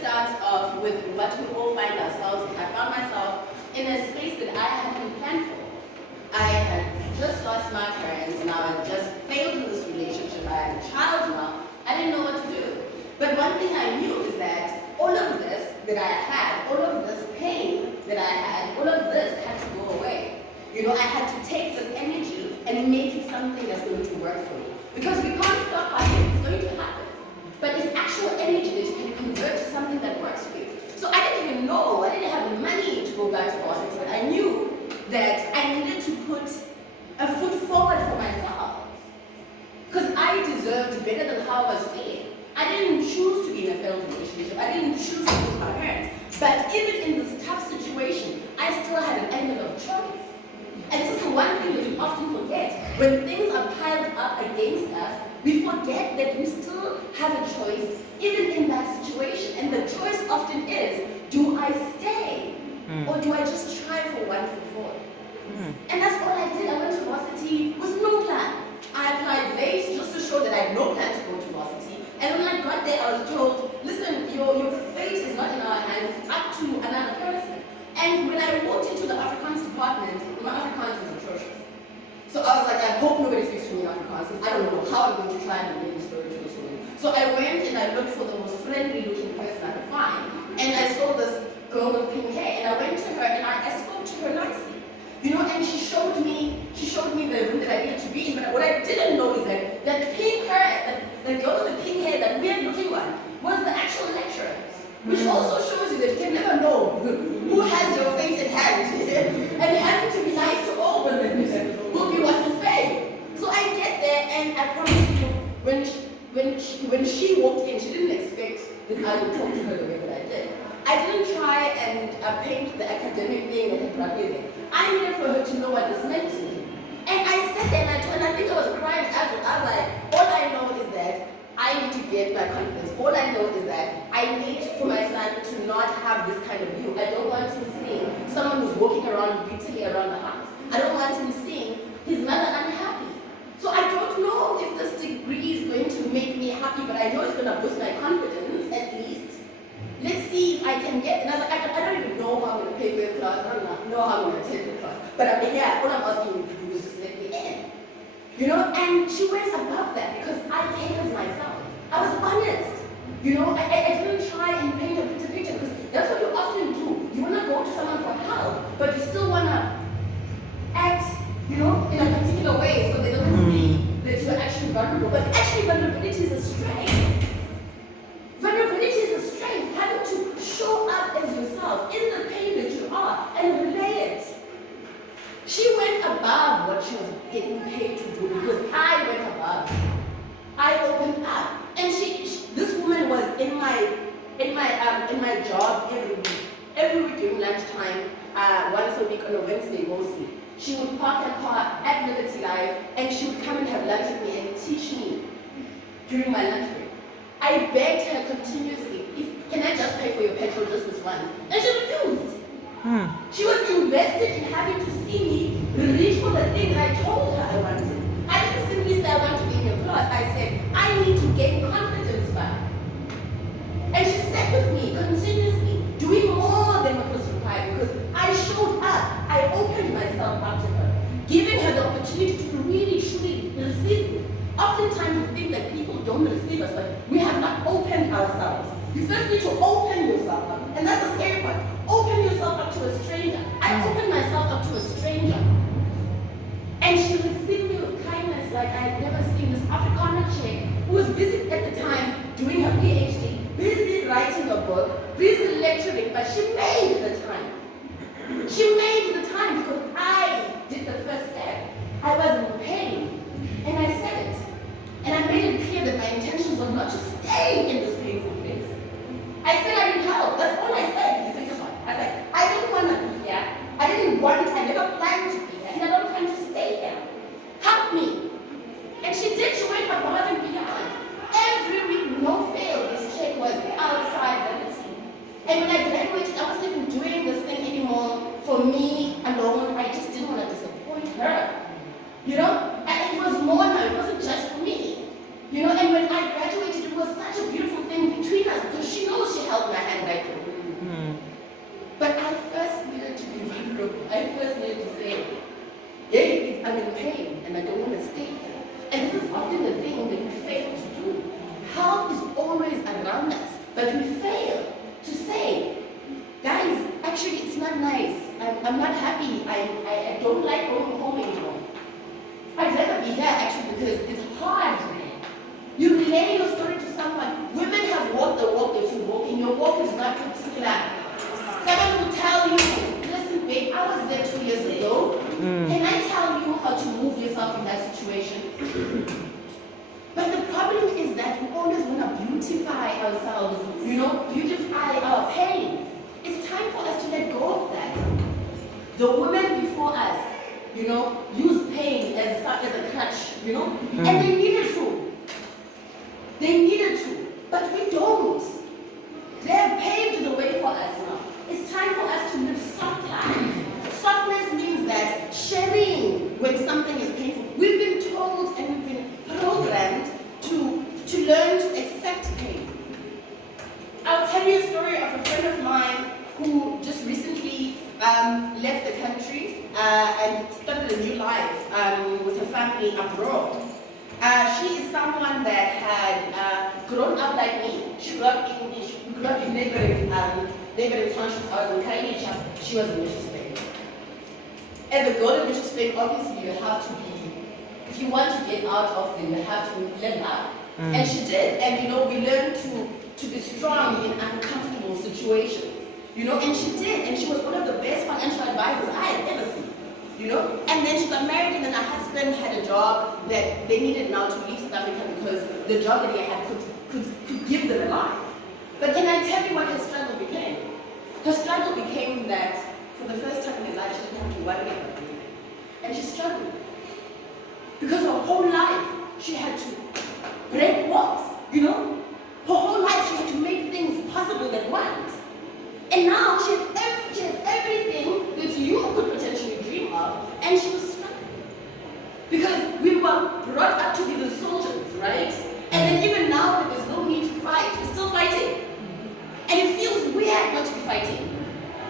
starts off with what we all find ourselves in. I found myself in a space that I hadn't planned for. I had just lost my parents, and I had just failed in this relationship. I had a child now. I didn't know what to do. But one thing I knew is that all of this that I had, all of this pain that I had, all of this had to go away. You know, I had to take this energy and make it something that's going to work for me. Because we can't stop fighting, it's going to happen. But it's actual energy that you can convert to something that works for you. So I didn't even know, I didn't have the money to go back to Boston, but I knew that I needed to put a foot forward for myself. Because I deserved better than how I was feeling. I didn't choose to be in a failed relationship. I didn't choose to lose my parents. But even in this tough situation, I still had an element of choice. And this is the one thing that we often forget. When things are piled up against us, we forget that we still have a choice, even in that situation. And the choice often is, do I stay? Or do I just try for one foot forward? And that's all I did. I went to varsity with no plan. I applied late just to show that I had no plan to go to varsity. And when I got there, I was told, listen, your fate is not in our hands, it's up to another person. And when I walked into the Afrikaans department, my Afrikaans was atrocious. So I was like, I hope nobody speaks to me in Afrikaans, because I don't know how I'm going to try and relate this story to this woman. So I went and I looked for the most friendly looking person I could find. And I saw this girl with pink hair, and I went to her and I spoke to her nicely. You know, and she showed me the room that I needed to be in. But what I didn't know is that pink hair, the girl with the pink hair, that weird looking one, was the actual lecturer. Which also shows you that you can never know who has your fate in hand. And having to be nice to all women will be what you say. So I get there, and I promise you, when she walked in, she didn't expect that I would talk to her the way that I did. I didn't try and paint the academic thing that had brought me there. I needed for her to know what this meant to me. And I sat there and I think I was crying after. I was like, all I know is that I need to get my confidence. All I know is that I need for my son to not have this kind of view. I don't want him seeing someone who's walking around brutally around the house. I don't want him seeing his mother unhappy. So I don't know if this degree is going to make me happy, but I know it's going to boost my confidence at least. Let's see if I can get, and I was like, I don't even know how I'm going to pay for your class, I don't know how I'm going to take your class, but I'm here, all I'm asking you to do is just let me in. You know, and she went above that because I came as myself. I was honest. You know, I didn't try and paint a picture because that's what you often do. You want to go to someone for help, but you still want to act, you know, in a particular way so they don't see that you're actually vulnerable. But actually, vulnerability is a strength. Vulnerability is a strength. Having to show up as yourself in the pain that you are and relay it. She went above what she was getting paid to do because I went above. I opened up, and this woman was in my job every week. Every week during lunchtime, once a week on a Wednesday mostly. She would park her car at Liberty Live, and she would come and have lunch with me and teach me during my lunch break. I begged her continuously, can I just pay for your petrol just this once? And she refused. She was invested in having to see me reach for the thing that I told her I wanted. I didn't simply say I want to be in your class. I said, I need to gain confidence back. And she sat with me continuously, doing more than what was required because I showed up. I opened myself up to her, giving her the opportunity to really, truly receive me. Oftentimes we think that people don't receive us, but we have not opened ourselves. You first need to open yourself up, and that's the scary part. Open yourself up to a stranger. I opened myself up to a stranger. And she received me with kindness like I had never seen. This Afrikaner chick who was busy at the time doing her PhD, busy writing a book, busy lecturing, but she made the time. She made the time because I did the first step. I was in pain, and I said it. And I made it clear that my intentions were not to stay in this painful place. I said I need help. That's all I said. You think about it. I was like, I didn't want to be here. I never planned to be here. And I don't plan to stay here. Help me. And she did. She went above and beyond. Every week, no fail, this chick was outside Liberty. And when I graduated, I wasn't even doing this thing anymore for me alone. I just didn't want to disappoint her. You know? And it was more now. It wasn't just for me. You know, and when I graduated, it was such a beautiful thing between us because she knows she held my hand right through. But I first needed to be vulnerable. I first needed to say, hey, I'm in pain and I don't want to stay here. And this is often the thing that we fail to do. Help is always around us, but we fail to say, guys, actually it's not nice. I'm not happy. I don't like going home anymore. I'd rather be here actually because it's hard. You relay your story to someone. Women have walked the walk that you walk in. Your walk is not particular. Someone will tell you, listen babe, I was there 2 years ago. Can I tell you how to move yourself in that situation? But the problem is that we always want to beautify ourselves, beautify our pain. It's time for us to let go of that. The women before us, use pain as a crutch, and they needed to. They needed to, but we don't. They have paved the way for us now. It's time for us to live soft lives. Softness means that sharing when something is painful. We've been told and we've been programmed to learn to accept pain. I'll tell you a story of a friend of mine who just recently left the country and started a new life with her family abroad. She is someone that had grown up like me. She grew up in neighboring townships. I was in Khayelitsha. She was in Mitchell's Plain. As a girl in Mitchell's Plain, obviously you have to be, if you want to get out of them, you have to learn up. And she did. And we learned to be strong in uncomfortable situations. And she did. And she was one of the best financial advisors I had ever seen. And then she got married, and then her husband had a job that they needed now to leave South Africa because the job that he had could give them a life. But can I tell you what her struggle became? Her struggle became that for the first time in her life, she didn't have to worry about anything. And she struggled. Because her whole life, she had to break walls, Her whole life, she had to make things possible that weren't. And now she has everything that you could potentially dream of, and she was struggling. Because we were brought up to be the soldiers, right? And then even now, when there's no need to fight, we're still fighting. And it feels weird not to be fighting.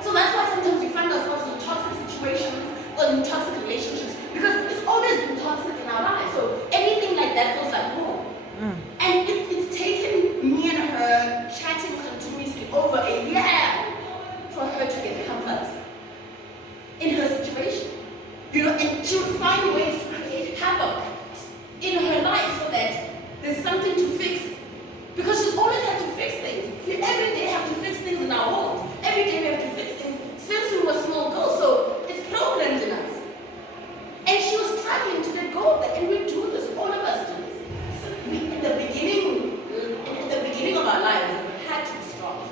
So that's why sometimes we find ourselves in toxic situations or in toxic relationships, because it's always been toxic in our lives. So anything like that feels like home. And it's taken me and her chatting continuously over a year for her to get comfort in her situation. And she would find ways to create havoc in her life so that there's something to fix. Because she's always had to fix things. We every day have to fix things in our homes. Every day we have to fix things since we were small girls. So it's programmed in us. And she was struggling to let go of that. And we do this, all of us do this. So in the beginning of our lives, we had to be strong.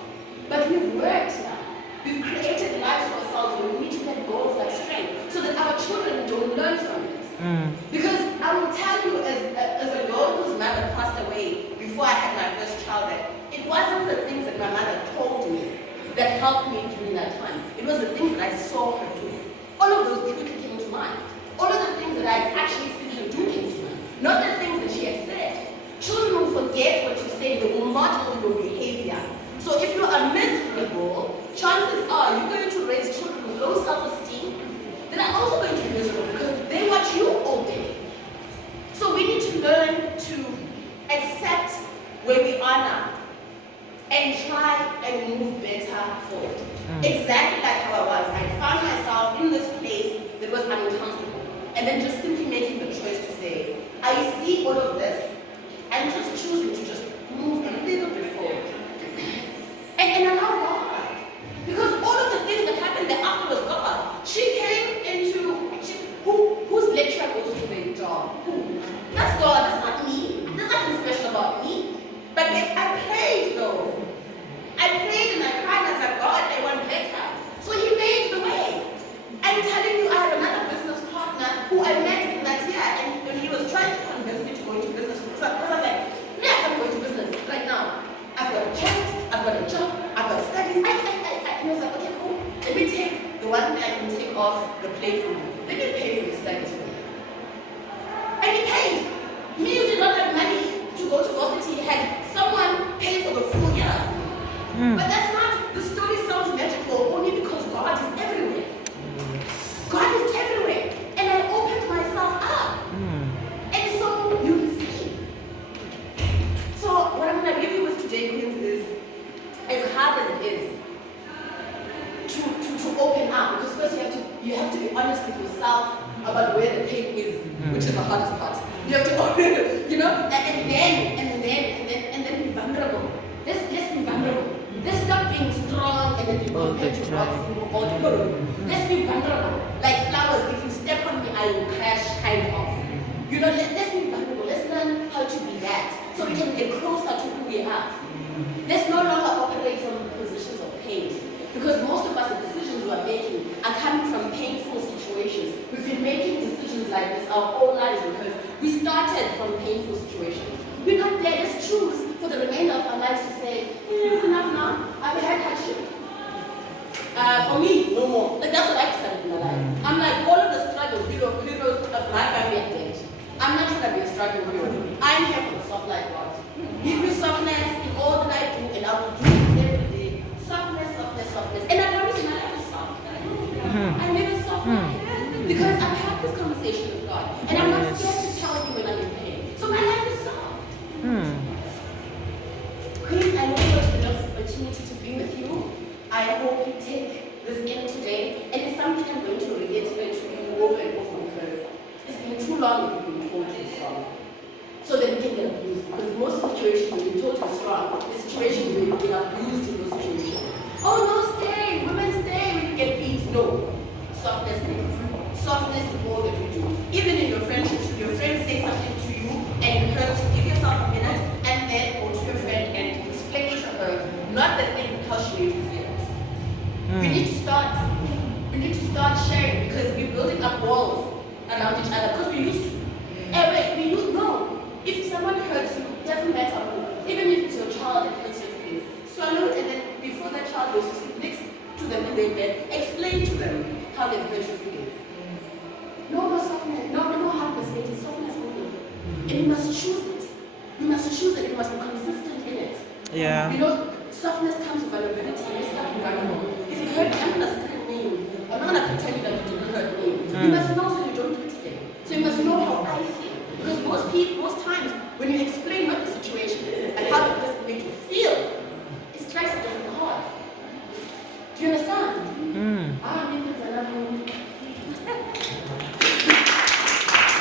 But we've worked now. We've created lives for ourselves where we need to let go of that strength so that our children don't learn from it. Because I will tell you, as a girl whose mother passed away before I had my first child, that it wasn't the things that my mother told me that helped me during that time. It was the things that I saw her do. All of those quickly came to mind. All of the things that I actually seen her do came to mind. Not the things that she had said. Children will forget what you say, they will model your behavior. So if you are miserable, chances are you're going to raise children with low self-esteem that are also going to be miserable because they watch you all day. So we need to learn to accept where we are now and try and move better forward. Exactly like how I was. I found myself in this place that was uncomfortable. And then just simply making the choice to say, I see all of this, and just choosing to just move a little bit forward. And allow God. Because all of the things that happened thereafter was God. She came into, whose lecturer goes to the job? Who? That's God, that's not me. There's nothing special about me. But I prayed though. I prayed and I cried and I said, God, I want better. So he made the way. I'm telling you, I have another business partner who I met in that year, and when he was trying to convince me to go into business, because I was like, yeah, I can go into business right now. I've got a child, I've got a job, I've got studies. And he was like, okay, cool. Let me take the one thing I can take off the plate from you. Let me pay for your studies for you. And he paid. Me who did not have money to go to varsity had someone pay for the full year. about where the pain is, which is the hardest part. You have to, you know, and then be vulnerable. Let's be vulnerable. Let's stop being strong and then be compared to rocks or tomorrow. Let's be vulnerable. Like flowers, if you step on me, I will crash kind of. You know, let's be vulnerable. Let's learn how to be that so we can get closer to who we are. Let's no longer operate from positions of pain. Because most of us, the decisions we are making are coming from painful situations. We've been making decisions like this our whole lives because we started from painful situations. We're not there. Let's choose for the remainder of our lives to say, it's enough now. I've had hardship. For me, no more. Like, that's what I decided in my life. I'm like, all of the struggles, heroes of my family at age. I'm not trying to be a struggle hero. I'm here for the soft life God. Give me softness in all that I do, and I will do it every day. Softness. And I promise you, my life is soft. I live in soft life. Because I've had this conversation with God. And I'm not scared to tell you when I'm in pain. So my life is soft. Queens, I know what the opportunity to be with you. I hope you take this in today. And it's something I'm going to reiterate to you over and over because it's been too long that we've been told you're strong. So that we can get abused. Because most situations we've been told you're strong, the situations we've been abused in those situations. Oh no, stay, women stay, we get beat. No. Softness means. Softness is all that we do. Even in your friendships, if your friend says something to you and you hurt, give yourself a minute and then go to your friend and explain to her, not the thing how she made you feel. We need to start sharing because we're building up walls around each other because we used to. No. If someone hurts you, it doesn't matter who. Even if it's your child that hurts your feelings, swallow it and then before that child goes to sleep next to them in their bed, explain to them how they've hurt your feelings. No softness, no hardness, it is softness only. And you must choose it. You must choose it, you must be consistent in it. Yeah. You know, softness comes with vulnerability, you start being vulnerable. If you hurt me, I'm not going to name. I'm not going to pretend that you didn't hurt me. You must know so you don't do it again. So you must know how I feel. Because most times, when you explain what the situation is,